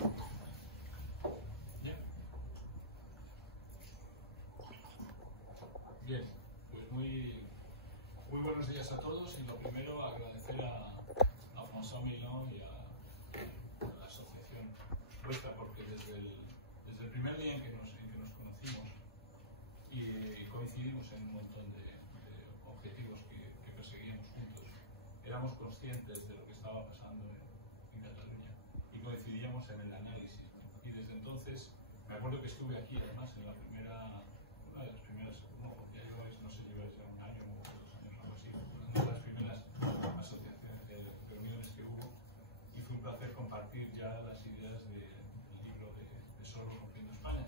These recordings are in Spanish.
Bien. Bien, pues muy buenos días a todos y lo primero agradecer a François Milon y a la asociación vuestra porque desde el primer día en que nos conocimos y coincidimos en un montón de objetivos que perseguíamos juntos, éramos conscientes de lo que estaba pasando en Cataluña y coincidíamos en el análisis, ¿no? Y desde entonces, me acuerdo que estuve aquí además en una de las primeras, no, ya lleváis, no sé, lleváis ya un año o 2 años o algo así, una de las primeras asociaciones de reuniones que hubo, y fue un placer compartir ya las ideas del libro de Soros rompiendo España.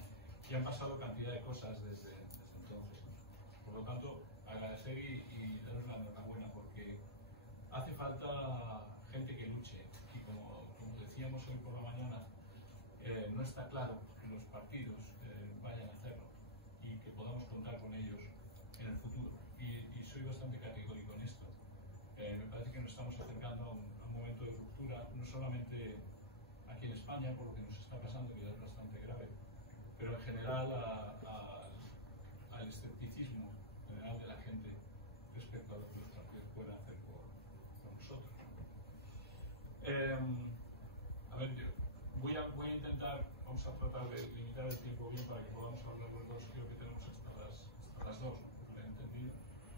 Y han pasado cantidad de cosas desde entonces, ¿no? Por lo tanto, agradecer y daros la enhorabuena porque hace falta gente que luche y como decíamos hoy por la mañana, no está claro que los partidos vayan a hacerlo y que podamos contar con ellos en el futuro. Y soy bastante categórico en esto. Me parece que nos estamos acercando a un momento de ruptura, no solamente aquí en España, por lo que nos está pasando, que ya es bastante grave, pero en general al escepticismo general de la gente respecto a lo que los partidos pueden hacer por nosotros. A ver, voy a intentar, vamos a tratar de limitar el tiempo bien para que podamos hablar los dos. Creo que tenemos hasta las 2, ¿no? He entendido.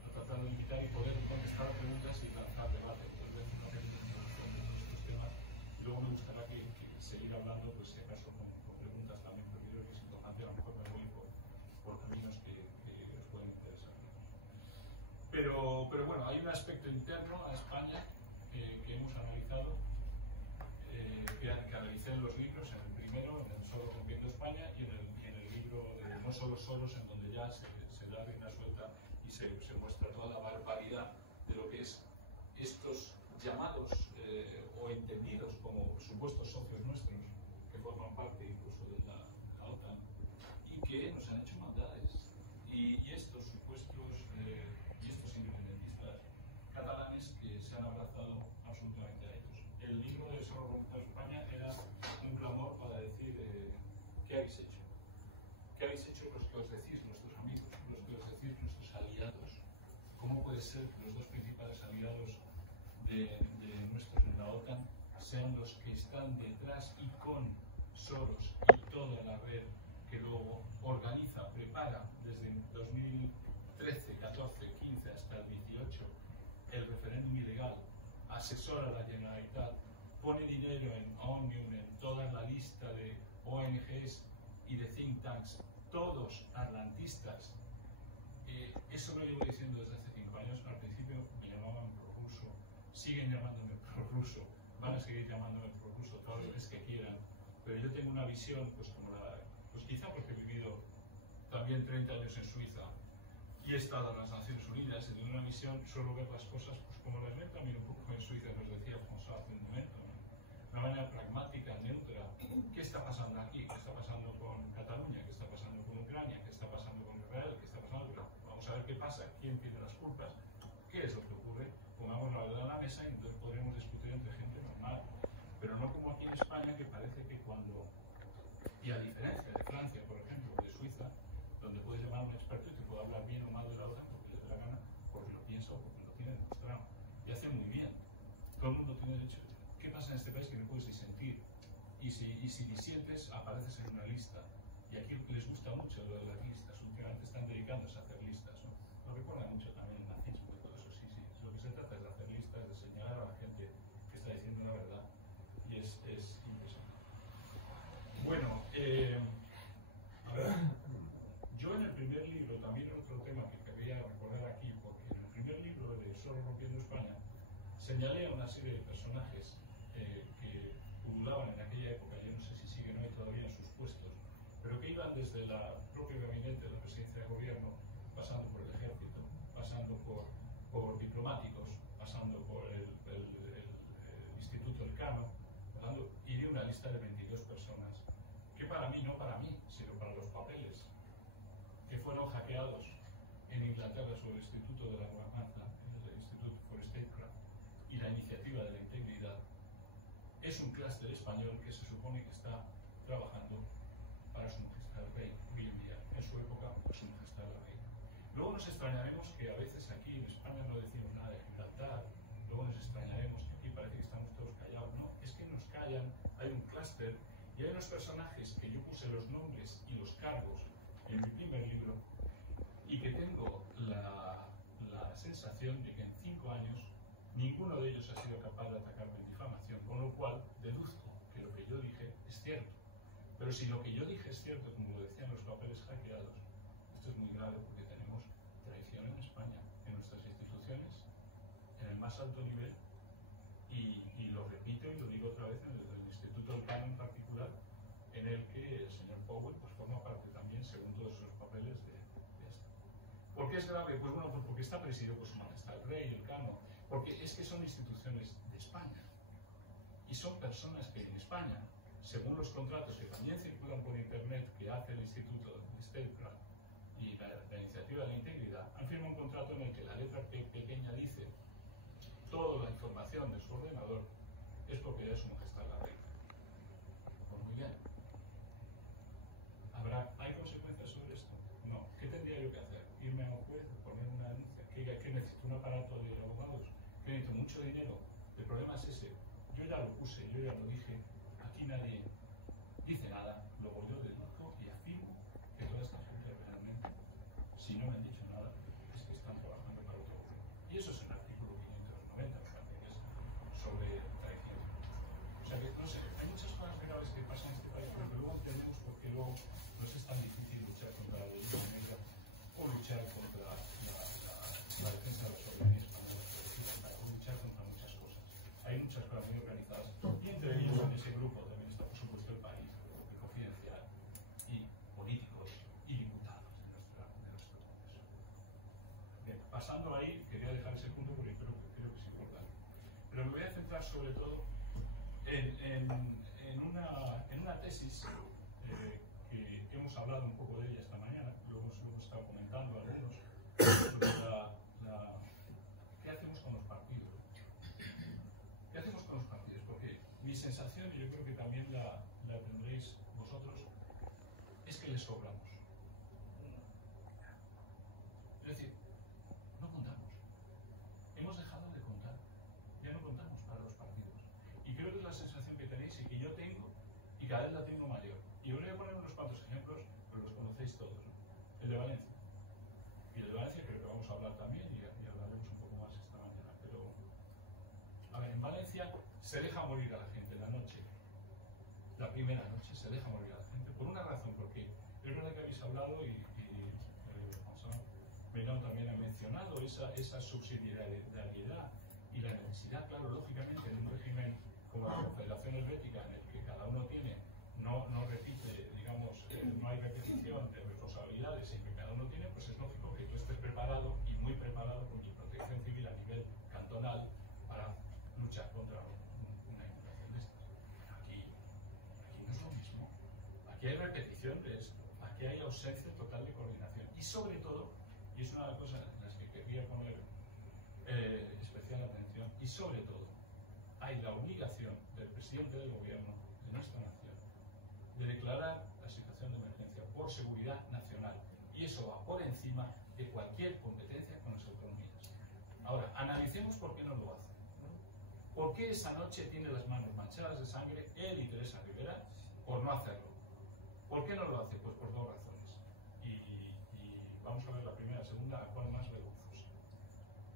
A tratar de limitar y poder contestar preguntas y lanzar debate. Entonces, una pequeña introducción de todos estos temas. Y luego me gustaría que seguir hablando, pues si acaso, con preguntas también, pero creo que es importante. A lo mejor me voy por caminos que os pueden interesar. Pero bueno, hay un aspecto interno a España que hemos analizado. Que analicé en los libros, en el primero, en el Soros rompiendo España, y en el libro de No solo Soros, en donde ya se da rienda suelta y se muestra toda la barbaridad de lo que es estos llamados o entendidos como supuestos socios nuestros, que forman parte incluso de la OTAN, y que nos han hecho maldades. Y estos supuestos y estos independentistas catalanes que se han abrazado absolutamente a ellos. El libro de Soros rompiendo España era un clamor para decir ¿qué habéis hecho? ¿Qué habéis hecho los que os decís nuestros amigos, los que os decís nuestros aliados? ¿Cómo puede ser que los dos principales aliados de nuestros en la OTAN sean los que están detrás y con Soros y toda la red que luego organiza, prepara desde 2013, 14, 15 hasta el 18 el referéndum ilegal, asesora a la Generalitat, pone dinero en Òmnium, en toda la lista de ONGs y de think tanks, todos atlantistas? Eso lo llevo diciendo desde hace 5 años. Al principio me llamaban prorruso, siguen llamándome prorruso, van a seguir llamándome prorruso todas las veces que quieran, pero yo tengo una visión, pues quizá porque he vivido también 30 años en Suiza y he estado en las Naciones Unidas, y de una visión suelo ver las cosas pues como las ven también un poco en Suiza, nos decía François hace un momento, ¿no? De una manera pragmática, neutra. ¿Qué está pasando aquí? ¿Qué está pasando con Cataluña? ¿Qué está pasando con Ucrania? ¿Qué está pasando con Israel? ¿Qué está pasando? Vamos a ver qué pasa, quién tiene las culpas, qué es lo que ocurre, pongamos la verdad en la mesa y entonces podremos discutir entre gente normal, pero no como aquí en España, que parece que cuando, y a diferencia de Francia, por ejemplo, o de Suiza, donde puedes llamar a un experto y te puede hablar bien o mal de la OTAN porque le dé la gana, porque lo piensa o porque lo tiene demostrado, y hace muy bien. Todo el mundo tiene derecho. ¿Qué pasa en este país que no puedes disentir? Y si disientes, apareces en una lista. Y aquí les gusta mucho lo de las listas. Últimamente están dedicándose a hacer listas, ¿no? Nos recuerda mucho también el nazismo y todo eso. Sí. Lo que se trata es de hacer listas, de señalar a la gente que está diciendo la verdad. Y es impresionante. Bueno, a ver, yo en el primer libro, también otro tema que quería recordar aquí, porque en el primer libro de Soros rompiendo España señalé a una serie de personajes que pululaban en aquella época, yo no sé si siguen hoy todavía en sus puestos, pero que iban desde el propio gabinete de la presidencia de gobierno, pasando por el ejército, pasando por diplomáticos, pasando por el Instituto Elcano, y de una lista de 22 personas, que para mí, no para mí, sino para los papeles, que fueron hackeados en Inglaterra sobre el Instituto de la Gobernanza, el Institute for Statecraft, y la Iniciativa de la Integridad, es un clúster español que se supone que está porque a veces aquí en España no decimos nada de Gibraltar, luego nos extrañaremos que aquí parece que estamos todos callados. No, es que nos callan, hay un clúster y hay unos personajes que yo puse los nombres y los cargos en mi primer libro y que tengo la sensación de que en 5 años ninguno de ellos ha sido capaz de atacarme en difamación, con lo cual deduzco que lo que yo dije es cierto. Pero si lo que yo dije es cierto, como lo decían los papeles hackeados, esto es muy grave porque tenemos traición en España, en nuestras instituciones, en el más alto nivel, y lo repito y lo digo otra vez en el Instituto del Canon en particular, en el que el señor Powell pues, forma parte también, según todos esos papeles, de esto. ¿Por qué es grave? Pues bueno, porque está presidido por su majestad el rey, el Cano, porque es que son instituciones de España y son personas que en España, según los contratos que también circulan por internet que hace el Instituto de Statecraft y la Iniciativa de la Integridad, han firmado un contrato en el que la letra pequeña dice toda la información de su ordenador es propiedad de su majestad la reina. Pues muy bien. ¿Hay consecuencias sobre esto? No. ¿Qué tendría yo que hacer? ¿Irme a un juez? ¿Poner una denuncia? ¿Qué necesito? ¿Un aparato de abogados? ¿Que necesito? ¿Mucho dinero? El problema es ese. Yo ya lo puse, yo ya lo dije. Aquí nadie dice nada. Luego yo deduzco y afirmo que toda esta gente realmente, si no me han dicho nada, es que están trabajando para otro gobierno. Y eso es el artículo 590, me parece que es sobre traición. O sea que, no sé, hay muchas cosas graves que pasan en este país, pero que luego entendemos por qué luego no es tan difícil luchar contra la ley negra o luchar contra la defensa de la soberanía española, o luchar contra muchas cosas. Hay muchas cosas muy organizadas y entre ellos en ese grupo también está por supuesto el país, el Confidencial y políticos y diputados de nuestro Congreso. Bien, pasando ahí, quería dejar ese punto porque creo que es importante. Pero me voy a centrar sobre todo en una tesis que hemos hablado un poco de ella esta mañana, lo hemos estado comentando algunos, sobre ¿qué hacemos con los partidos? ¿Qué hacemos con los partidos? Porque mi sensación, y yo creo que también la tendréis vosotros, es que les sobramos. Es decir, no contamos. Hemos dejado de contar. Ya no contamos para los partidos. Y creo que es la sensación que tenéis y que yo tengo, y cada vez la tengo mayor. Y os voy a poner unos cuantos ejemplos, pero los conocéis todos, ¿no? El de Valencia. Y el de Valencia creo que vamos a hablar también y hablaremos un poco más esta mañana. Pero, a ver, en Valencia se deja morir a la gente en la noche. La primera noche se deja morir a la gente. Por una razón, porque es verdad que habéis hablado y Benón también ha mencionado esa subsidiariedad y la necesidad, claro, lógicamente, de un régimen como la Confederación Helvética, en el que cada uno tiene, no repite, digamos, no hay repetición de responsabilidades, y que cada uno tiene, pues es lógico que tú estés preparado y muy preparado con tu protección civil a nivel cantonal para luchar contra una inundación de estas. Aquí no es lo mismo. Aquí hay repetición de esto. Aquí hay ausencia total de coordinación. Y sobre todo, y es una de las cosas en las que querría poner especial atención, y sobre todo, hay la obligación del presidente del gobierno de nuestra nación de declarar la situación de emergencia por seguridad nacional. Y eso va por encima de cualquier competencia con las autonomías. Ahora, analicemos por qué no lo hace. ¿Por qué esa noche tiene las manos manchadas de sangre él y Teresa Rivera por no hacerlo? ¿Por qué no lo hace? Pues por dos razones. Y vamos a ver la primera, la segunda, la cual más vergonzosa.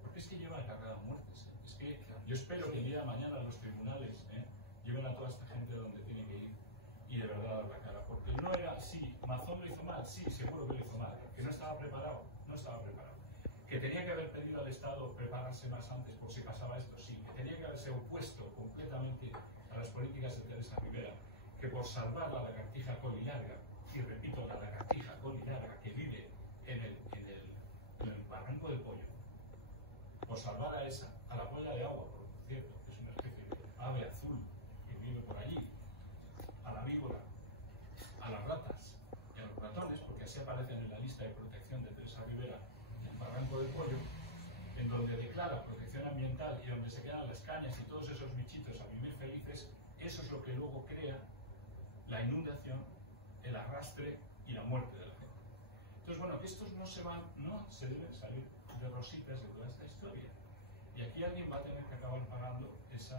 Porque es que lleva cargada a muertes. Es que yo espero que el día de mañana los tribunales lleven a toda esta gente donde tiene que ir y de verdad dar la cara. Porque no era, sí, Mazón lo hizo mal, sí, seguro que lo hizo mal. Que no estaba preparado, no estaba preparado. Que tenía que haber pedido al Estado prepararse más antes por si pasaba esto, sí. Que tenía que haberse opuesto completamente a las políticas de Teresa Rivera. Que por salvar a la lagartija colilarga, y repito, la lagartija colilarga que vive en el barranco del Pollo, por salvar a esa, a la bola de agua, por cierto, que es una especie de ave azul que vive por allí, a la víbora, a las ratas y a los ratones, porque así aparecen en la lista de protección de Teresa Rivera en el barranco del Pollo, en donde declara protección ambiental y donde se quedan las cañas y todos esos bichitos a vivir felices, eso es lo que luego crea la inundación, el arrastre y la muerte de la gente. Entonces, bueno, que estos no se deben salir de rositas de toda esta historia. Y aquí alguien va a tener que acabar pagando esa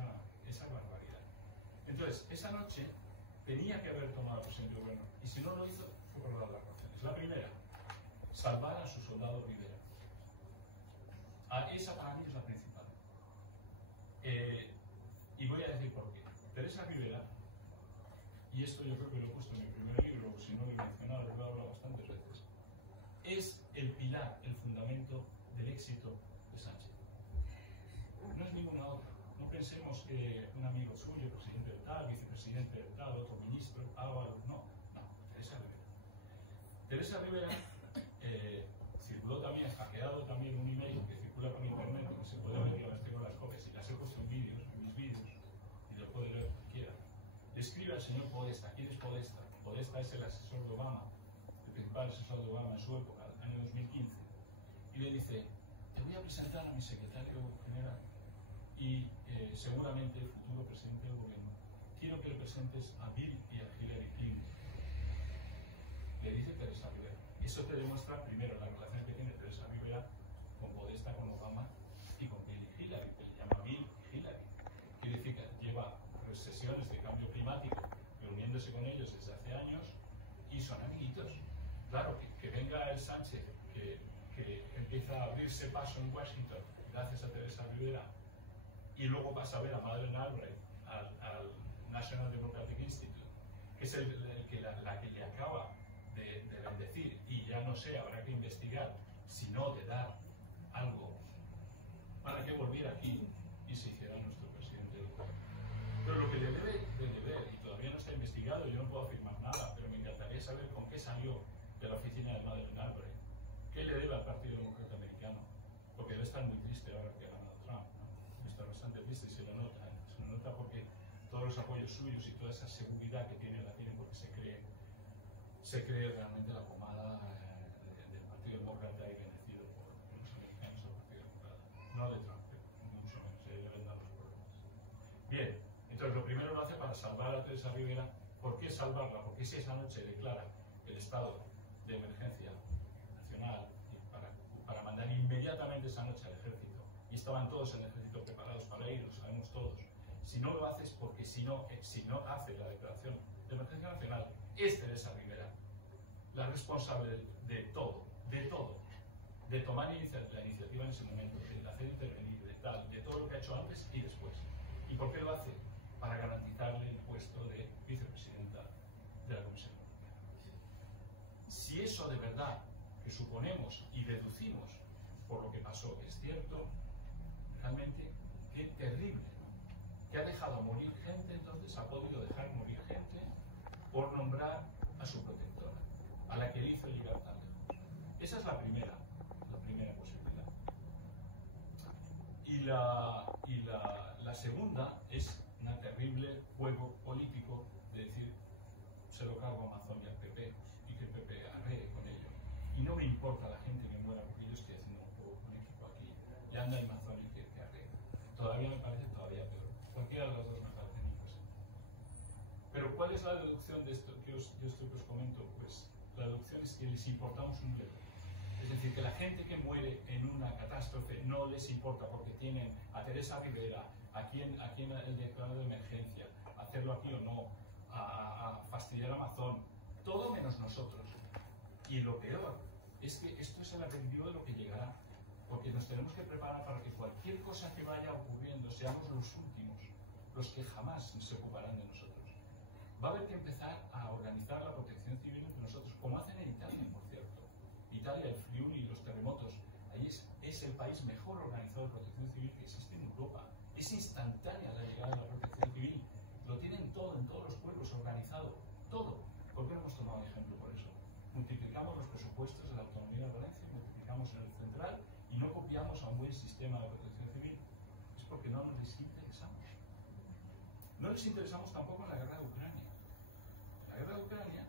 barbaridad. Entonces, esa noche tenía que haber tomado el presidente del gobierno, y si no lo hizo, fue por las razones. La primera, salvar a su soldado Rivera. Esa para mí es la principal. Y voy a decir por qué. Teresa Rivera, y esto yo creo que lo he puesto en mi primer libro, si no lo he mencionado, lo he hablado bastantes veces, es el pilar, el fundamento del éxito de Sánchez. No es ninguna otra. No pensemos que un amigo suyo, presidente de tal, vicepresidente de tal, otro ministro, algo, no. Teresa Rivera. Teresa Rivera circuló también, hackeado también un email que circula por internet, que se puede ver, yo las tengo las copias y las he puesto en vídeos, en mis vídeos, y lo puede leer cualquiera. Le escribe al señor Podesta. ¿Quién es Podesta? Podesta es el asesor de Obama, el principal asesor de Obama en su época, el año 2015, y le dice: te voy a presentar a mi secretario general y seguramente el futuro presidente del gobierno. Quiero que le presentes a Bill y a Hillary Clinton. Le dice Teresa Rivera. Eso te demuestra primero la relación que tiene Teresa Rivera con Podesta, con Obama y con Bill y Hillary, que le llama Bill y Hillary. Quiere decir que lleva sesiones de cambio climático reuniéndose con ellos desde hace años y son amiguitos. Claro, que venga el Sánchez, que empieza a abrirse paso en Washington gracias a Teresa Rivera, y luego pasa a ver a Madeleine Albright, al National Democratic Institute, que es la que le acaba de bendecir, y ya no sé, habrá que investigar, si no de dar algo para que volviera aquí y se hiciera nuestro presidente del gobierno. Pero lo que le debe de deber, y todavía no está investigado, yo no puedo afirmar nada, pero me encantaría saber con qué salió de la oficina de Madeleine Albright, qué le debe al Partido Demócrata Americano, porque debe estar muy triste ahora que ha ganado Trump, ¿no? Está bastante triste y se lo nota porque todos los apoyos suyos y toda esa seguridad que tiene la tiene porque se cree realmente la pomada del Partido Demócrata y bendecido por los americanos del Partido Demócrata. No de Trump, mucho menos, se deben dar los problemas. Bien, entonces lo primero lo hace para salvar a Teresa Rivera. ¿Por qué salvarla? Porque si esa noche declara el estado de emergencia nacional y para mandar inmediatamente esa noche al ejército, y estaban todos en el ejército preparados para ir, lo sabemos todos. Si no lo haces, porque si no hace la declaración de emergencia nacional, es Teresa Rivera la responsable de todo, de tomar la iniciativa en ese momento, de hacer intervenir, de todo lo que ha hecho antes y después. ¿Y por qué lo hace? Para garantizarle el puesto de vicepresidenta de la Comisión Europea. Si eso de verdad que suponemos y deducimos por lo que pasó es cierto, realmente qué terrible, ¿no? Que ha dejado morir gente, entonces ha podido dejar morir gente por nombrar a su protectora, a la que le hizo llegar tan lejos. Esa es la primera posibilidad. Y la segunda es un terrible juego político de decir: se lo cargo a Amazon y al PP, y que el PP arree con ello. Y no me importa la gente que muera porque yo estoy haciendo un equipo aquí. Y anda Amazon y que arree. Todavía me parece todavía peor. Cualquiera de los dos me parece imposible. Pero ¿cuál es la deducción de esto que os comento? Pues la deducción es que les importamos un bledo. Es decir, que la gente que muere en una catástrofe no les importa porque tienen a Teresa Rivera, aquí en el director de emergencia, hacerlo aquí o no, a fastidiar a Amazon, todo menos nosotros. Y lo peor es que esto es el aperitivo de lo que llegará, porque nos tenemos que preparar para que cualquier cosa que vaya ocurriendo seamos los últimos, los que jamás se ocuparán de nosotros. Va a haber que empezar a organizar la protección civil entre nosotros, como hacen en Italia, por cierto. Italia, el Friuli y los terremotos, ahí es el país mejor organizado de protección civil que existe en Europa. Es instantánea la llegada de la protección civil. Lo tienen todo, en todos los pueblos, organizado, todo. ¿Por qué no hemos tomado ejemplo por eso? Multiplicamos los presupuestos de la autonomía de Valencia, multiplicamos en el central y no copiamos a un buen sistema de protección civil. Es porque no nos interesamos. No les interesamos tampoco en la guerra de Ucrania. La guerra de Ucrania,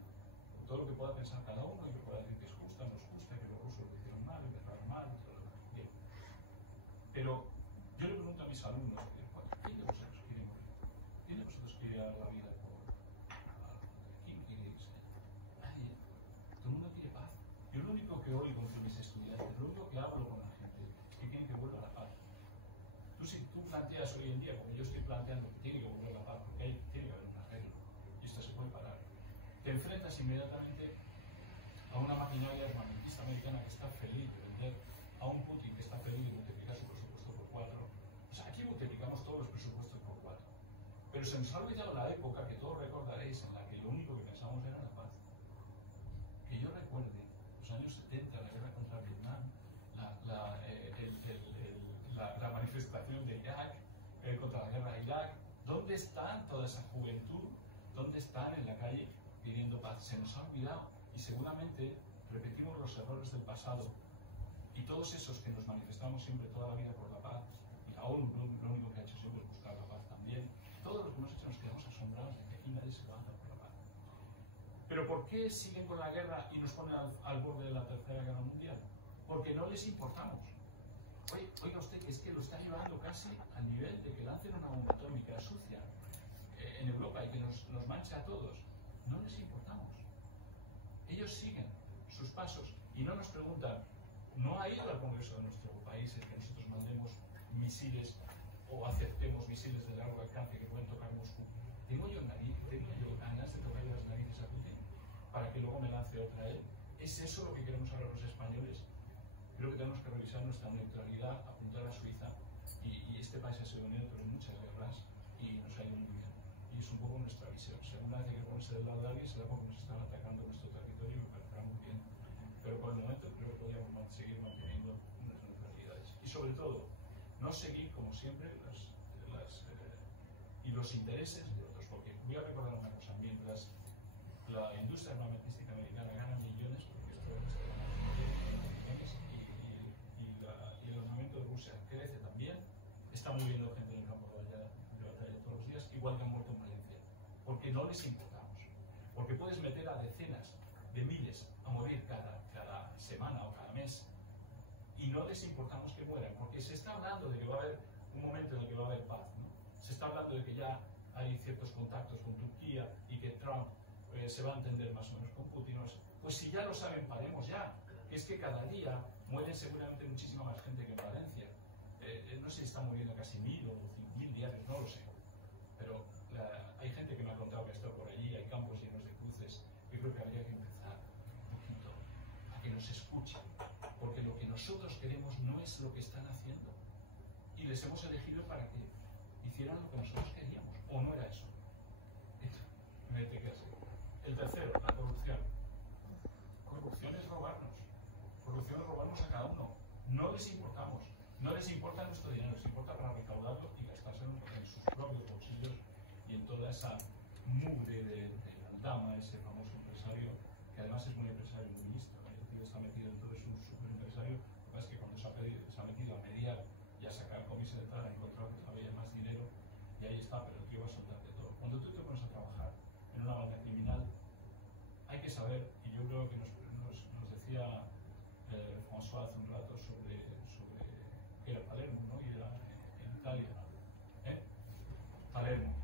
por todo lo que pueda pensar cada uno y que pueda decir que es justa, nos gusta, que los rusos lo hicieron mal, empezaron mal, todo lo demás. Bien. Pero yo le pregunto a mis alumnos, ¿quién de vosotros quiere morir? ¿Quién de vosotros quiere dar la vida por ¿quién quiere irse? Nadie. Todo el mundo quiere paz. Yo lo único que oigo entre mis estudiantes, lo único que hablo con la gente, es que quieren que vuelva la paz. Si tú planteas hoy en día, como yo estoy planteando, que tiene que volver la paz, porque tiene que haber un arreglo, y esto se puede parar, te enfrentas inmediatamente a una maquinaria armamentista americana que está feliz de vender, a un Putin que está feliz de multiplicar su presupuesto por 4. O sea, aquí multiplicamos todos los presupuestos por 4. Pero se nos ha olvidado la época que todos recordaréis en la que lo único que pensábamos era la paz. Que yo recuerde los años 70, la guerra contra Vietnam, la manifestación de Irak, contra la guerra de Irak. ¿Dónde están toda esa juventud? ¿Dónde están en la calle pidiendo paz? Se nos ha olvidado y seguramente repetimos los errores del pasado. Y todos esos que nos manifestamos siempre toda la vida por la paz, y la ONU lo único que ha hecho siempre es buscar la paz también, todos los que hemos hecho nos quedamos asombrados de que aquí nadie se levanta por la paz. Pero ¿por qué siguen con la guerra y nos ponen al borde de la Tercera Guerra Mundial? Porque no les importamos. Oiga usted, que es que lo está llevando casi al nivel de que lancen una bomba atómica sucia en Europa y que nos manche a todos. No les importamos. Ellos siguen sus pasos y no nos preguntan. No ha ido al Congreso de nuestro país el que nosotros mandemos misiles o aceptemos misiles de largo alcance que pueden tocar Moscú. ¿Tengo yo ganas de tocarle las narices a Putin para que luego me lance otra él? ¿Es eso lo que queremos ahora los españoles? Creo que tenemos que revisar nuestra neutralidad, apuntar a Suiza, y este país ha sido neutro en muchas guerras y nos ha ido muy bien. Y es un poco nuestra visión. Si alguna vez hay que ponerse del lado de alguien, será porque nos están atacando nuestro territorio y me parecerá muy bien. Pero por el momento creo que podríamos seguir manteniendo unas neutralidades. Y sobre todo, no seguir, como siempre, los intereses de otros. Porque voy a recordar una cosa, mientras la industria armamentística americana gana millones, porque esto gana millones, y el armamento de Rusia crece también, está muriendo gente en el campo de batalla todos los días, igual que han muerto en Valencia. Porque no les importamos. Porque puedes meter a decenas de miles a morir cada semana o cada mes y no les importamos que mueran, porque se está hablando de que va a haber un momento en el que va a haber paz, ¿no? Se está hablando de que ya hay ciertos contactos con Turquía y que Trump se va a entender más o menos con Putin. Pues si ya lo saben, paremos ya. Es que cada día mueren seguramente muchísima más gente que en Valencia. No sé si están muriendo casi 1000 o 5000 diarios, no lo sé. Pero hay gente que me ha contado que está por allí, hay campos llenos de cruces. Yo creo que habría que empezar un poquito a que nos escuchen, porque lo que nosotros queremos no es lo que están haciendo. Y les hemos elegido para que hicieran lo que nosotros queríamos, o no era eso. El tercero, la corrupción. Corrupción es robarnos. Corrupción es robarnos a cada uno. No les importamos. No les importa nuestro dinero, les importa para recaudarlo y gastárselo en sus propios bolsillos y en toda esa mugre de Aldama, ese famoso empresario, que además es un empresario muy listo. El tío está metido en todo, es un super empresario. Lo que pasa es que cuando se ha metido a mediar y a sacar comisiones de tal, ha encontrado que había más dinero y ahí está, pero el tío va a soltar de todo. Cuando tú te pones a trabajar en una banda criminal, hay que saber, y yo creo que nos decía François hace un rato sobre que era Palermo, ¿no? Y era en Italia. Palermo.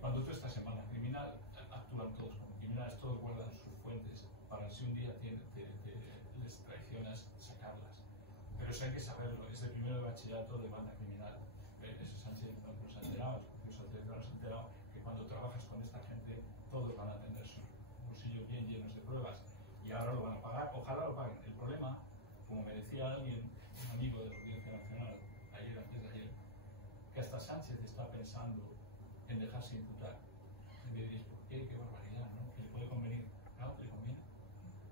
Cuando tú estás en banda criminal, actúan todos como criminales, todos guardan sus fuentes para si un día les traicionas, sacarlas. Pero eso hay que saberlo, es el primero de bachillerato de banda criminal. Ese Sánchez no se ha enterado, el Sánchez no se ha enterado que cuando trabajas con esta gente, todos van a tener sus bolsillos bien llenos de pruebas y ahora lo van a pagar, ojalá lo paguen. El problema, como me decía alguien, un amigo de la Audiencia Nacional, antes de ayer, que hasta Sánchez está pensando en dejarse imputar. Y me diréis, ¿por qué? Qué barbaridad, ¿no? ¿Que le puede convenir? Claro, le conviene.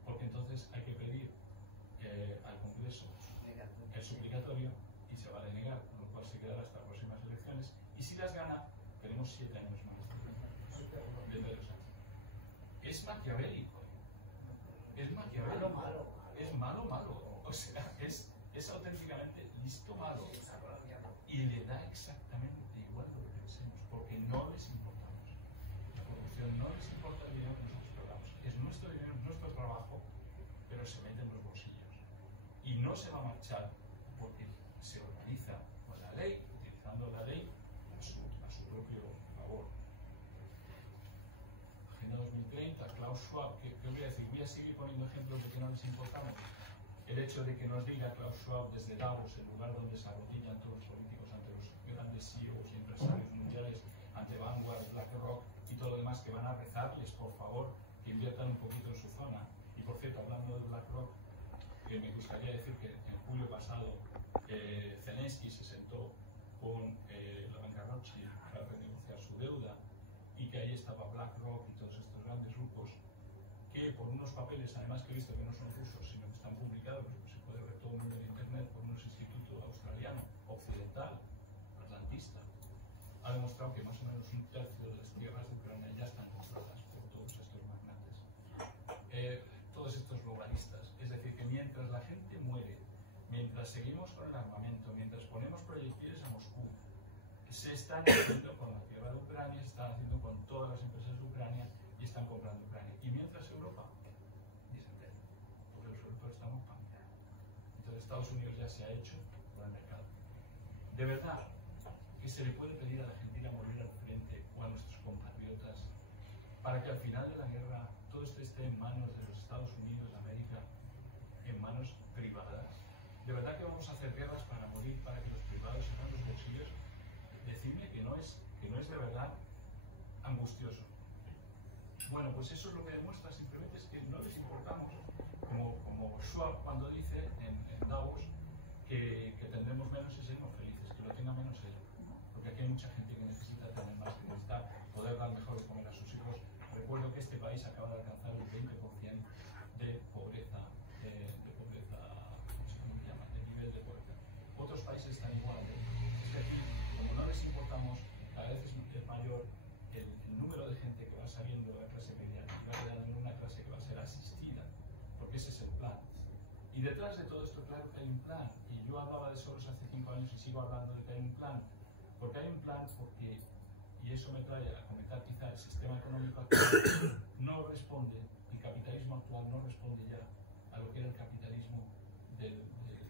Porque entonces hay que pedir al Congreso el suplicatorio y se va a denegar, con lo cual se quedará hasta las próximas elecciones. Y si las gana, tenemos 7 años más de Pedro Sánchez. Es maquiavélico. Es maquiavélico. Es malo, malo. O sea, es auténticamente listo malo. Y le da exactamente igual lo que pensemos, porque no les importamos. La corrupción no les importa el dinero que nosotros pagamos. Es nuestro dinero, es nuestro trabajo, pero se mete en los bolsillos. Y no se va a marchar porque se organiza con la ley, utilizando la ley a su propio favor. Agenda 2030, cláusula Schwab, que voy a decir, voy a seguir poniendo ejemplos de que no les importamos. El hecho de que nos diga Klaus Schwab desde Davos, el lugar donde se arrodillan todos los políticos ante los grandes CEOs y empresarios mundiales, ante Vanguard, BlackRock y todo lo demás, que van a rezarles, por favor, que inviertan un poquito en su zona. Y por cierto, hablando de BlackRock, me gustaría decir que en julio pasado Zelensky se sentó con la banca Rothschild para renegociar su deuda y que ahí estaba BlackRock y todos estos grandes grupos que por unos papeles, además que he visto que no son rusos, sino que están publicados, se puede ver todo el mundo en internet, por unos institutos australiano, occidental, atlantista, ha demostrado que más o menos un tercio de las tierras de Ucrania ya están compradas por todos estos magnates. Todos estos globalistas. Es decir, que mientras la gente muere, mientras seguimos con el armamento, mientras ponemos proyectiles a Moscú, se están haciendo con la tierra de Ucrania, se están haciendo con todas las empresas de Ucrania y están comprando Ucrania. Y mientras Europa ni se entera, porque los europeos estamos paniqueados. Entonces Estados Unidos ya se ha hecho por el mercado. De verdad que se le puede pedir a la Argentina volver al frente o a nuestros compatriotas para que al final de la guerra todo esto esté en manos de los Estados Unidos de América, en manos privadas. De verdad que vamos a hacer guerras para morir, para que los privados se hagan los bolsillos. Decidme que no es de verdad angustioso. Bueno, pues eso es lo que demuestra simplemente es que no les importamos, como Schwab cuando dice en Davos que tendremos menos y seremos felices, que lo tenga menos él. Porque aquí hay mucha gente que necesita tener más, que necesita poder dar mejor de comer a sus hijos. Recuerdo que este país acaba de alcanzar el 20% de pobreza, ¿cómo se llama? De nivel de pobreza. Otros países están igual. Es que aquí, como no les importamos, cada vez es mayor el número de gente que va saliendo de la clase media y va quedando en una clase que va a ser asistida, porque ese es el plan. Y detrás de todo esto, claro que hay un plan. Y yo hablaba de Soros hace 5 años y sigo hablando de que hay un plan. Porque hay un plan porque, y eso me trae a comentar quizá el sistema económico actual, no responde, el capitalismo actual no responde ya a lo que era el capitalismo del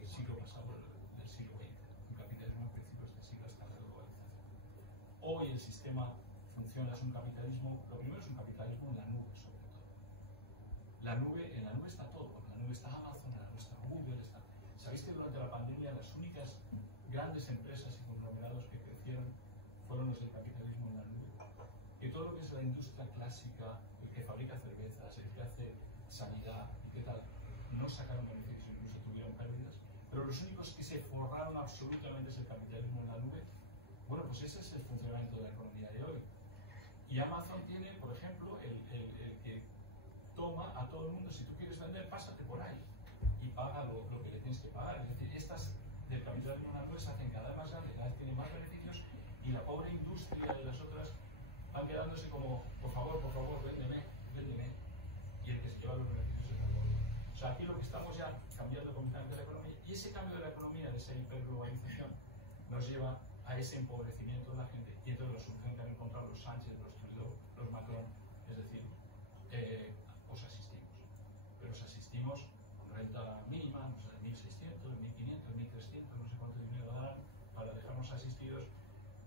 siglo pasado, del siglo XX, un capitalismo a principios del siglo hasta la globalización. Hoy el sistema funciona, es un capitalismo, lo primero es un capitalismo en la nube sobre todo. En la nube está todo, en la nube está Amazon, en la nube está Google, está... ¿Sabéis que durante la pandemia las únicas grandes empresas y conglomerados que crecieron fueron los del capitalismo en la nube? Que todo lo que es la industria clásica, el que fabrica cervezas, el que hace sanidad y qué tal, no sacaron beneficios, incluso tuvieron pérdidas, pero los únicos que se forraron absolutamente es el capitalismo en la nube. Bueno, pues ese es el funcionamiento de la economía de hoy. Y Amazon tiene, por ejemplo, el que toma a todo el mundo, si tú quieres vender, pásate por ahí y paga lo que le tienes que pagar. Es decir, estas del capitalismo en la nube se hacen cada vez más grandes, cada vez tienen más beneficios y la pobre industria y las otras van quedándose como, por favor, véndeme. Y el que se lleva los beneficios es el gobierno. O sea, aquí lo que estamos ya cambiando completamente la economía y ese cambio de la economía, de esa hiperglobalización, nos lleva a ese empobrecimiento de la gente. Y entonces la solución que han encontrado los Sánchez, los Trudeau, los Macron, es decir, os asistimos. Pero os asistimos con renta mínima, no sé, 1.600, 1.500, 1.300, no sé cuánto dinero darán para dejarnos asistidos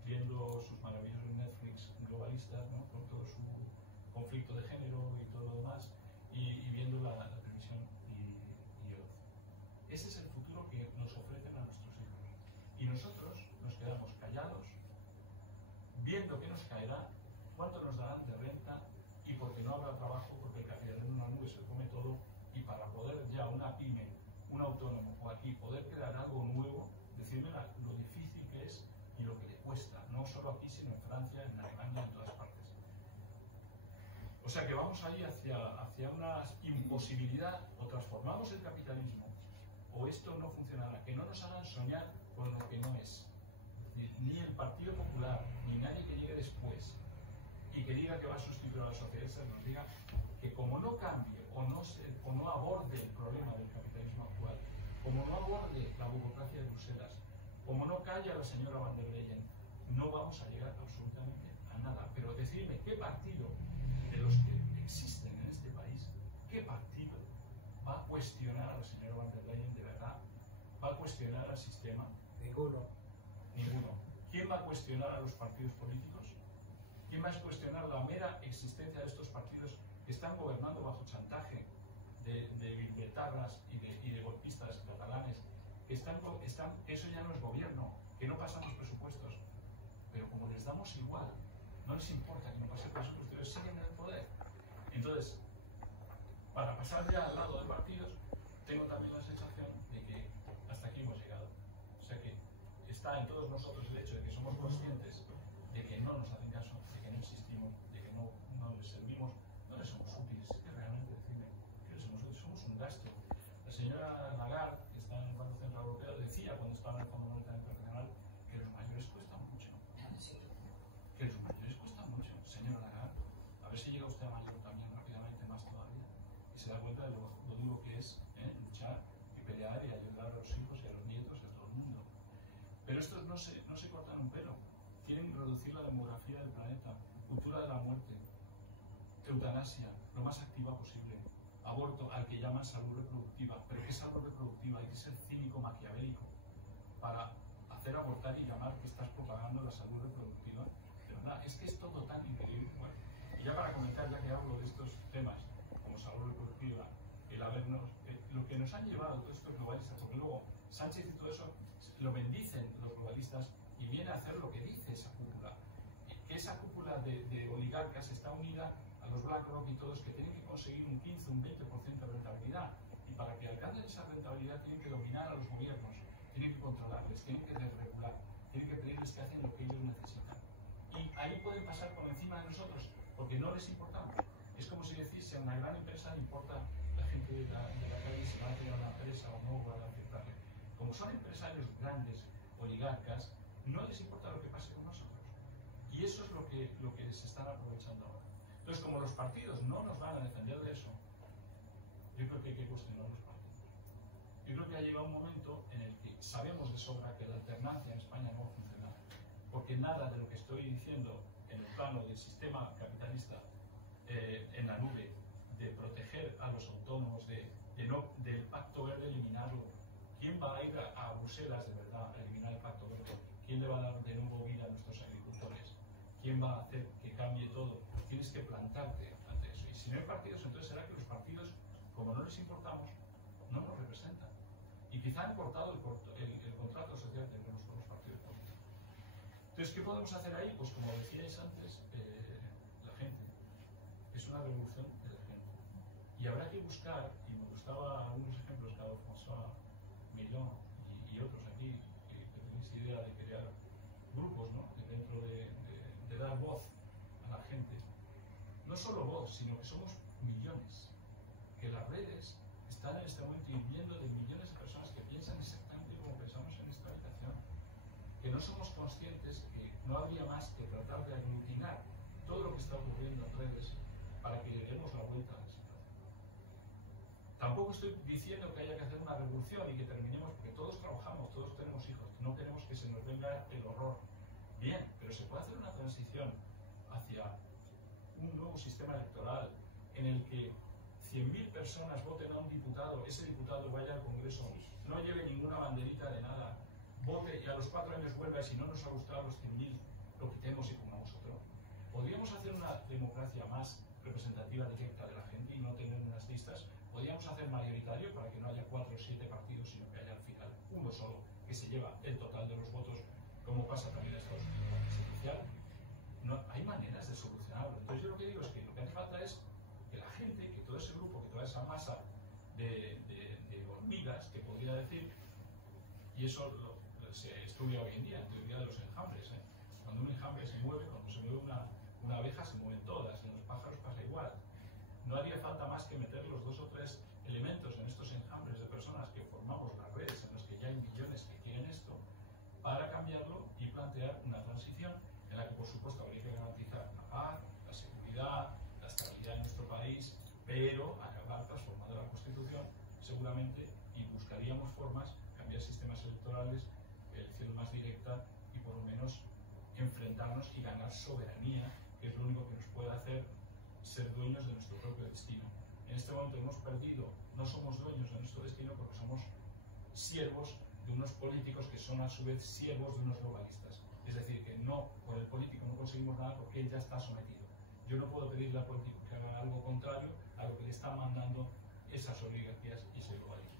viendo sus maravillosos Netflix globalistas, ¿no? Con todo su conflicto de género y todo lo demás, y viendo la televisión y el ocio. Ese es el futuro que nos ofrecen a nuestros hijos. Y nosotros nos quedamos callados, viendo qué nos caerá, cuánto nos darán de renta, y porque no habrá trabajo, porque el capitalismo en una nube se come todo, y para poder ya una pyme, un autónomo o aquí poder crear algo nuevo, decirme lo difícil que es y lo que le cuesta, no solo aquí, sino en Francia, en Alemania, en todas partes. O sea que vamos ahí hacia una imposibilidad, o transformamos el capitalismo, o esto no funcionará, que no nos hagan soñar con lo que no es. Ni el Partido Popular, ni nadie que llegue después, y que diga que va a sustituir a la sociedad, nos diga que como no cambie o no aborde el problema del capitalismo actual, como no aborde la burocracia de Bruselas, como no calla la señora Van der Leyen, no vamos a llegar absolutamente a nada. Pero decidme, ¿qué partido de los que existen en este país, qué partido va a cuestionar a la señora Van der Leyen de verdad? ¿Va a cuestionar al sistema? Ninguno. ¿Quién va a cuestionar a los partidos políticos? ¿Quién va a cuestionar la mera existencia de estos partidos que están gobernando de bilbetarras y de golpistas catalanes, que eso ya no es gobierno, que no pasamos presupuestos, pero como les damos igual, no les importa que no pase presupuestos, ellos siguen en el poder. Entonces, para pasar ya al lado de partidos, tengo también la sensación de que hasta aquí hemos llegado. O sea que está en todos nosotros el hecho de que somos conscientes de que no nos hacen caso, de que no existimos, de que no les servimos, no les somos útiles, que realmente decirme que somos útiles, somos un gasto. La señora Lagarde, que está en el Banco Central Europeo, decía cuando estaba en el Fondo Monetario Internacional que los mayores cuestan mucho. Que los mayores cuestan mucho. Señora Lagarde, a ver si llega usted a mayor también rápidamente, más todavía, y se da cuenta de lo duro que es luchar y pelear y ayudar a los hijos y a los nietos y a todo el mundo. Pero estos no se cortan un pelo. Quieren reducir la demografía del planeta, cultura de la muerte, eutanasia, lo más activa posible, aborto, al que llaman salud reproductiva. ¿Pero qué es salud reproductiva? Hay que ser cínico, maquiavélico, para hacer abortar y llamar que estás propagando la salud reproductiva. De verdad, es que es todo tan increíble. Bueno, y ya para comentar, ya que hablo de estos temas, como salud reproductiva, lo que nos han llevado todos estos globalistas, porque luego Sánchez y todo eso lo bendicen los globalistas y viene a hacer lo que dice esa cúpula. Que esa cúpula de oligarcas está unida a los BlackRock y todos, que tienen que conseguir un 15, un 20% de rentabilidad. Y para que alcancen esa rentabilidad tienen que dominar a los gobiernos, tienen que controlarles, tienen que desregular, tienen que pedirles que hacen lo que ellos necesitan. Y ahí pueden pasar por encima de nosotros, porque no les importamos. Es como si decís, si a una gran empresa le importa la gente de la calle si va a crear una empresa o no va a aceptarle. Como son empresarios grandes, oligarcas, no les importa lo que pase con nosotros. Y eso es lo que se están aprovechando ahora. Entonces, como los partidos no nos van a defender de eso, yo creo que hay que cuestionar los partidos. Yo creo que ha llegado un momento en el que sabemos de sobra que la alternancia en España no va a funcionar. Porque nada de lo que estoy diciendo en el plano del sistema capitalista en la nube, de proteger a los autónomos, del pacto verde, eliminarlo. ¿Quién va a ir a Bruselas de verdad a eliminar el pacto verde? ¿Quién le va a dar de nuevo vida a nuestros agricultores? ¿Quién va a hacer que cambie todo? Tienes que plantarte ante eso. Y si no hay partidos, entonces será que los partidos, como no les importamos, no nos representan. Y quizá han cortado el contrato social que tenemos con los partidos políticos. Entonces, ¿qué podemos hacer ahí? Pues como decíais antes, la gente. Es una revolución de la gente. Y habrá que buscar, y me gustaba algunos ejemplos que ha dado François Millón y otros aquí, que tenéis idea de crear grupos, ¿no? Dentro de dar voz a la gente. No solo voz, sino que somos millones. Que las redes están en este momento hirviendo de millones de personas que piensan exactamente como pensamos en esta habitación. Que no somos conscientes que no habría más que tratar de aglutinar todo lo que está ocurriendo en redes para que le demos la vuelta a la situación. Tampoco estoy diciendo que haya que hacer una revolución y que terminemos, porque todos trabajamos, todos tenemos hijos, no queremos que se nos venga el horror. Bien, pero se puede hacer una transición hacia un nuevo sistema electoral en el que 100.000 personas voten a un diputado, ese diputado vaya al Congreso, no lleve ninguna banderita de nada, vote y a los 4 años vuelva y si no nos ha gustado los 100.000 lo quitemos y pongamos otro. Podríamos hacer una democracia más representativa directa de la gente y no tener unas listas. Podríamos hacer mayoritario para que no haya 4 o 7 partidos, sino que haya al final uno solo que se lleva el total de los votos, como pasa también en Estados Unidos. No, hay maneras de solucionarlo. Entonces yo lo que digo es que lo que hace falta es que la gente, que todo ese grupo, que toda esa masa de hormigas, que podría decir, y eso se estudia hoy en día, en teoría de los enjambres. Cuando un enjambre se mueve, cuando se mueve una abeja, se mueven todas. En los pájaros pasa igual. No haría falta más que meter los 2 o 3 elementos en estos enjambres de personas que formamos las redes, en los que ya hay millones que quieren esto, para cambiarlo y plantear una transición en la que, por supuesto, habría que garantizar la paz, la seguridad, la estabilidad en nuestro país, pero acabar transformando la Constitución, seguramente, y buscaríamos formas, cambiar sistemas electorales, elección más directa y por lo menos enfrentarnos y ganar soberanía, que es lo único que nos puede hacer ser dueños de nuestro propio destino. En este momento hemos perdido, no somos dueños de nuestro destino porque somos siervos de unos políticos que son a su vez siervos de unos globalistas. Es decir, que no, por el político no conseguimos nada porque él ya está sometido. Yo no puedo pedirle al político que haga algo contrario a lo que le está mandando esas oligarquías y ese globalismo.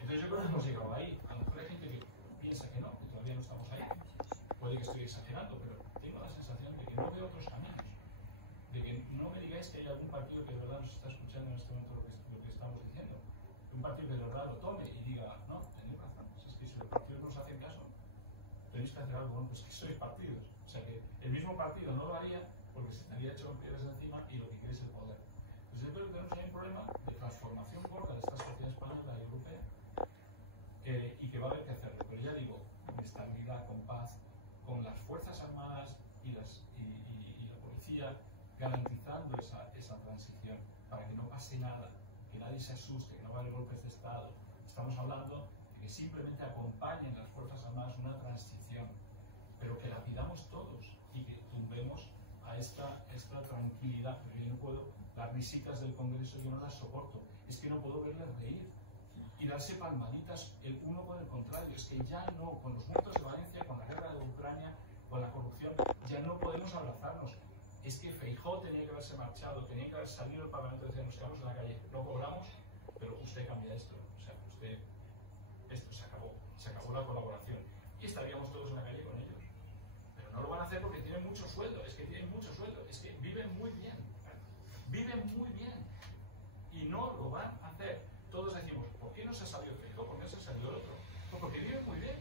Entonces yo creo que hemos llegado ahí. A lo mejor hay gente que piensa que no, que todavía no estamos ahí. Puede que estoy exagerando, pero tengo la sensación de que no veo otros caminos. De que no me digáis que hay algún partido que de verdad nos está escuchando en este momento lo que estamos diciendo. Un partido que de verdad lo tome y diga, no, tenéis razón. Si es que si los partidos no os hacen caso, tenéis que hacer algo. Bueno, pues que sois partidos. O sea que el mismo partido no lo haría porque se estaría hecho piedras encima y lo que quiere es el poder. Entonces yo creo que tenemos ahí un problema de transformación gorda de esta sociedad española y europea y que va a haber que hacerlo. Pero ya digo, con estabilidad, con paz, con las Fuerzas Armadas y la policía garantizando esa transición para que no pase nada, que nadie se asuste, que no va a haber golpes de Estado. Estamos hablando de que simplemente acompañen las Fuerzas Armadas una transición, pero que la pidamos todos y que tumbemos a esta tranquilidad. Pero yo no puedo, las risitas del Congreso yo no las soporto, es que no puedo verles reír y darse palmaditas el uno con el contrario. Es que ya no, con los muertos de Valencia, con la guerra de Ucrania, con la corrupción, ya no podemos abrazarnos. Es que Feijóo tenía que haberse marchado, tenía que haber salido del Parlamento y decir, nos quedamos en la calle, no cobramos, pero usted cambia esto. O sea, esto se acabó la colaboración. Y estaríamos todos en la calle con ellos. Pero no lo van a hacer porque tienen mucho sueldo, es que tienen mucho sueldo, es que viven muy bien. Y no lo van a hacer. Todos decimos, ¿por qué no se ha salido Feijóo? ¿Por qué no se ha salido el otro? Pues porque viven muy bien.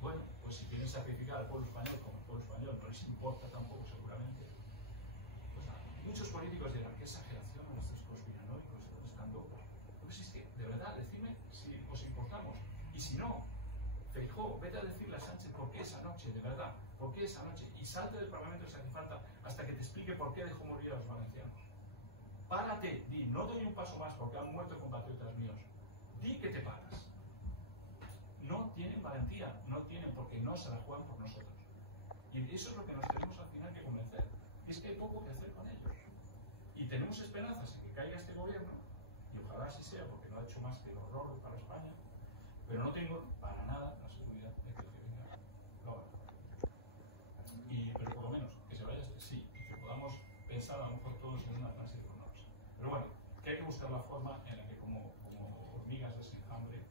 Bueno, pues si quieren sacrificar al pueblo español como el pueblo español, no les importa tampoco seguramente. Pues nada, muchos políticos dirán, qué exageración a nuestros conspiranoicos, están locos. Pues es que, de verdad, decidme si os importamos. Y si no, Feijóo, vete a decirle a Sánchez por qué esa noche, de verdad, por qué esa noche, y salte del Parlamento si hace falta hasta que te explique por qué dejó morir a los valencianos. Párate, di, no doy un paso más porque han muerto compatriotas míos. Di que te paras. No tienen valentía, no tienen porque no se la juegan por nosotros. Y eso es lo que nos tenemos al final que convencer. Es que hay poco que hacer con ellos. Y tenemos esperanzas en que caiga este gobierno, y ojalá así sea porque no ha hecho más que el horror para España, pero no tengo para nada la seguridad de que venga lo haga. Pero por lo menos, que se vaya, sí, y que podamos pensar a lo mejor todos en una transición. Pero bueno, que hay que buscar la forma en la que como hormigas de enjambre,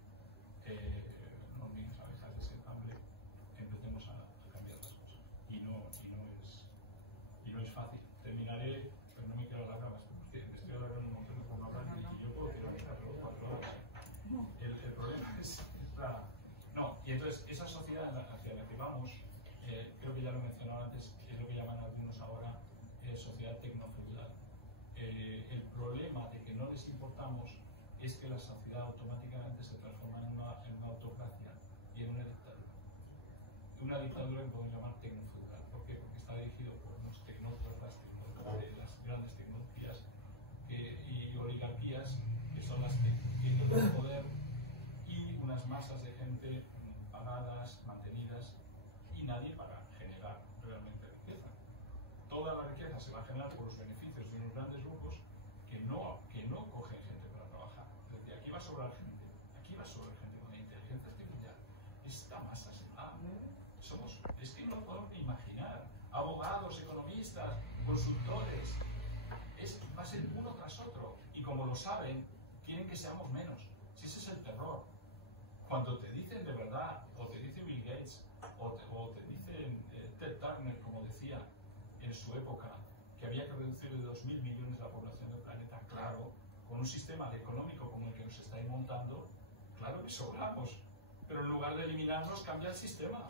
no hormigas, abejas de enjambre, empecemos a cambiar las cosas. Y no es fácil. Terminaré, pero no me quiero alargar más, porque estoy alargando un montón por no hablar y yo puedo tirar 4 horas. El problema es no, y entonces esa sociedad hacia la que vamos, creo que ya lo he mencionado antes, es lo que llaman algunos ahora sociedad tecnofeudal. El problema de que no les importamos es que la sociedad automáticamente se transforma en una autocracia y en una dictadura. Una dictadura que podemos llamar tecnofeudal. ¿Por qué? Porque está dirigido por unos tecnócratas de las grandes tecnologías y oligarquías que son las que tienen el poder y unas masas de gente pagadas, mantenidas y nadie para generar realmente riqueza. Toda la riqueza se va a generar por los beneficios de unos grandes grupos que no cogen gente para trabajar. Es decir, aquí va a sobrar gente con la inteligencia artificial. Esta masa se va. Es que no lo podemos ni imaginar. Abogados, economistas, consultores. Va a ser uno tras otro. Y como lo saben, quieren que seamos menos. Si ese es el terror. Cuando te dicen de verdad, o te dice Bill Gates, o te dicen Ted Turner, como decía en su época, que había que reducir de 2.000 millones la población del planeta, claro, con un sistema económico como el que nos estáis montando, claro que sobramos. Pero en lugar de eliminarnos, cambia el sistema.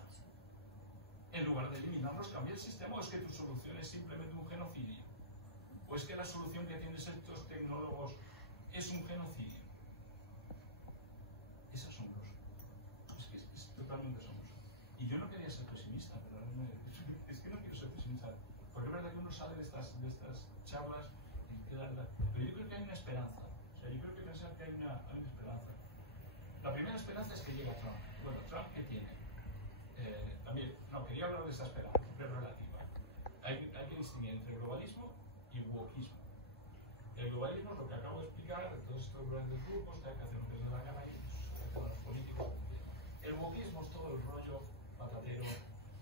En lugar de eliminarnos, cambia el sistema. ¿O es que tu solución es simplemente un genocidio? ¿O es que la solución que tienen estos tecnólogos es un genocidio? Es asombroso. Es totalmente asombroso. Y yo no quería ser pesimista, pero es que no quiero ser pesimista. Porque es verdad que uno sale de estas charlas y queda... Pero yo creo que hay una esperanza. O sea, yo creo que pensar que hay una esperanza. La primera esperanza es que llega Trump. Bueno, ¿Trump qué tiene? También, no, quería hablar de esa esperanza, pero relativa. Hay que distinguir entre globalismo y wokismo. El globalismo es lo que acabo de explicar, de todos estos grandes grupos, que hay que hacer lo que les dé la gana y los políticos. El wokismo es todo el rollo patatero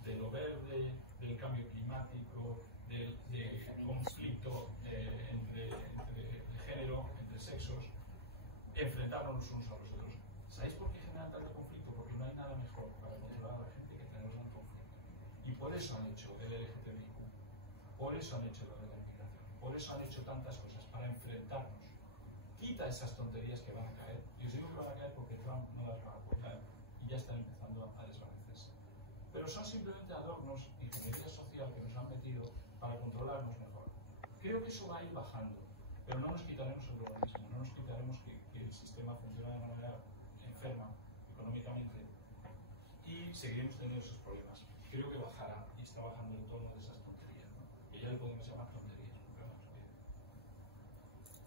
de lo verde, del cambio climático, del conflicto entre género enfrentarnos los unos a los otros. ¿Sabéis por qué generan tanto conflicto? Porque no hay nada mejor para controlar a la gente que tenerlos en conflicto. Y por eso han hecho el LGTBIQ, por eso han hecho lo de la inmigración, por eso han hecho tantas cosas, para enfrentarnos. Quita esas tonterías que van a caer, y os digo que van a caer porque Trump no las va a apoyar y ya están empezando a desvanecerse. Pero son simplemente adornos, ingeniería social que nos han metido para controlarnos mejor. Creo que eso va a ir bajando, pero no nos quitaremos el globalismo, no nos quitaremos que el sistema funciona de una manera enferma económicamente y seguiremos teniendo esos problemas. Creo que bajará y está bajando el tono de esas tonterías, ¿no? Que ya le podemos llamar tonterías, porque vamos,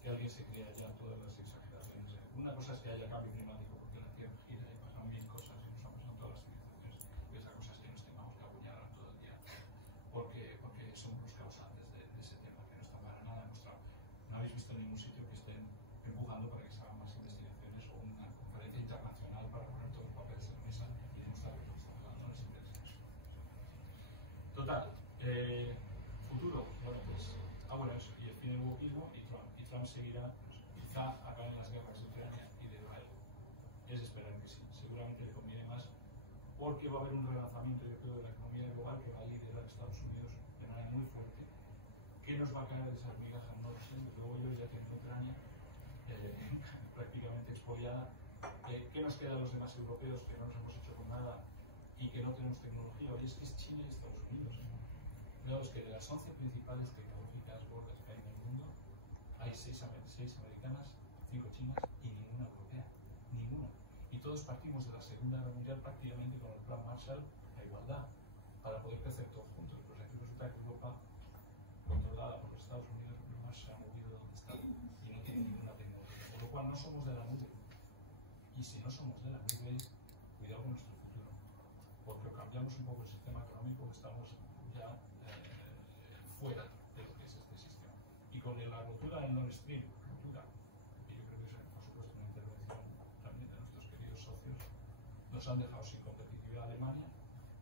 que alguien se crea ya todas las exageraciones. Una cosa es que haya cambio climático porque la Tierra gira y pasan mil cosas y nos pasan todas las civilizaciones, y otra cosa es que nos tengamos que apuñalar todo el día porque somos los causantes de ese tema que no está para nada demostrado. No habéis visto ningún sitio que estén empujando para que se hagan más investigaciones o una conferencia internacional para poner todos los papeles en la mesa y demostrar que lo que estamos hablando no les interesa. Total, futuro, bueno, pues ahora y el fin del wokismo y Trump seguirá, quizá acaben las guerras de Ucrania y de Israel. Es esperar que sí, seguramente le conviene más porque va a haber un relanzamiento, yo creo, de la economía global que va a liderar Estados Unidos de manera muy fuerte. ¿Qué nos va a caer de esas migajas? No lo sé. Luego yo ya tengo Ucrania prácticamente expoliada. ¿Qué nos queda a los demás europeos que no nos hemos hecho con nada y que no tenemos tecnología? Hoy es que es China y Estados Unidos. Fijaos que de las 11 principales tecnológicas gordas que hay en el mundo, hay 6 americanas, 5 chinas y ninguna europea. Ninguna. Y todos partimos de la Segunda Guerra Mundial prácticamente con el Plan Marshall, la igualdad, para poder crecer todos juntos. Pues aquí resulta que Europa, controlada por los Estados Unidos, no se ha movido de donde está y no tiene ninguna tecnología. Por lo cual no somos de la nube. Y si no somos de la nube, cuidado con nuestro futuro. Porque o cambiamos un poco el sistema económico, estamos ya fuera de lo que es este sistema. Y con la rotura del Nord Stream, y yo creo que es, por supuesto, una intervención también de nuestros queridos socios, nos han dejado sin competitividad a Alemania,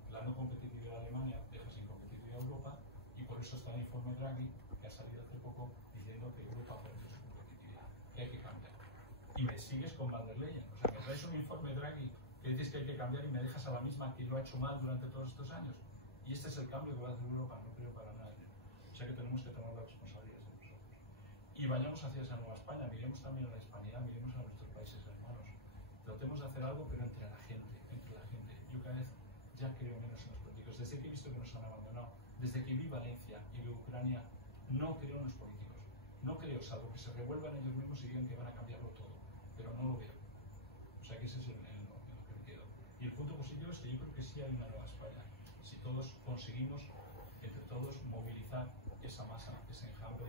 la no competitividad de Alemania deja sin competitividad a Europa, y por eso está el informe Draghi, que ha salido hace poco, diciendo que Europa pierde su competitividad, que hay que cambiar. Y me sigues con Van der Leyen, o sea, me traes un informe Draghi que dices que hay que cambiar y me dejas a la misma que lo ha hecho mal durante todos estos años. Y este es el cambio que va a hacer Europa, no creo para nadie. O sea que tenemos que tomar la responsabilidad de nosotros. Y vayamos hacia esa nueva España, miremos también a la hispanidad, miremos a nuestros países hermanos. Tratemos de hacer algo, pero entre la gente, entre la gente. Yo cada vez ya creo menos en los políticos. Desde que he visto que nos han abandonado, desde que vi Valencia y vi Ucrania, no creo en los políticos. No creo, salvo que se revuelvan ellos mismos y digan que van a cambiarlo todo. Pero no lo veo. O sea que ese es lo que me quedo. Y el punto positivo es que yo creo que sí hay una nueva España. Si todos conseguimos, entre todos, movilizar esa masa, ese enjambre